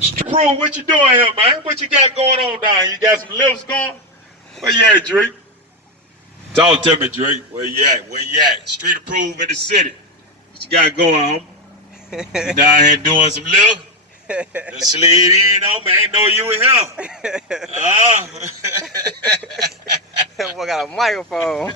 Bro, what you doing here, man? What you got going on down here? You got some lifts going? Where you at, Drake? Talk to me, Drake. Where you at? Where you at? Street approved in the city. What you got going on? You down here doing some lift? Just slid in on me. Ain't know you were here. Boy got a microphone.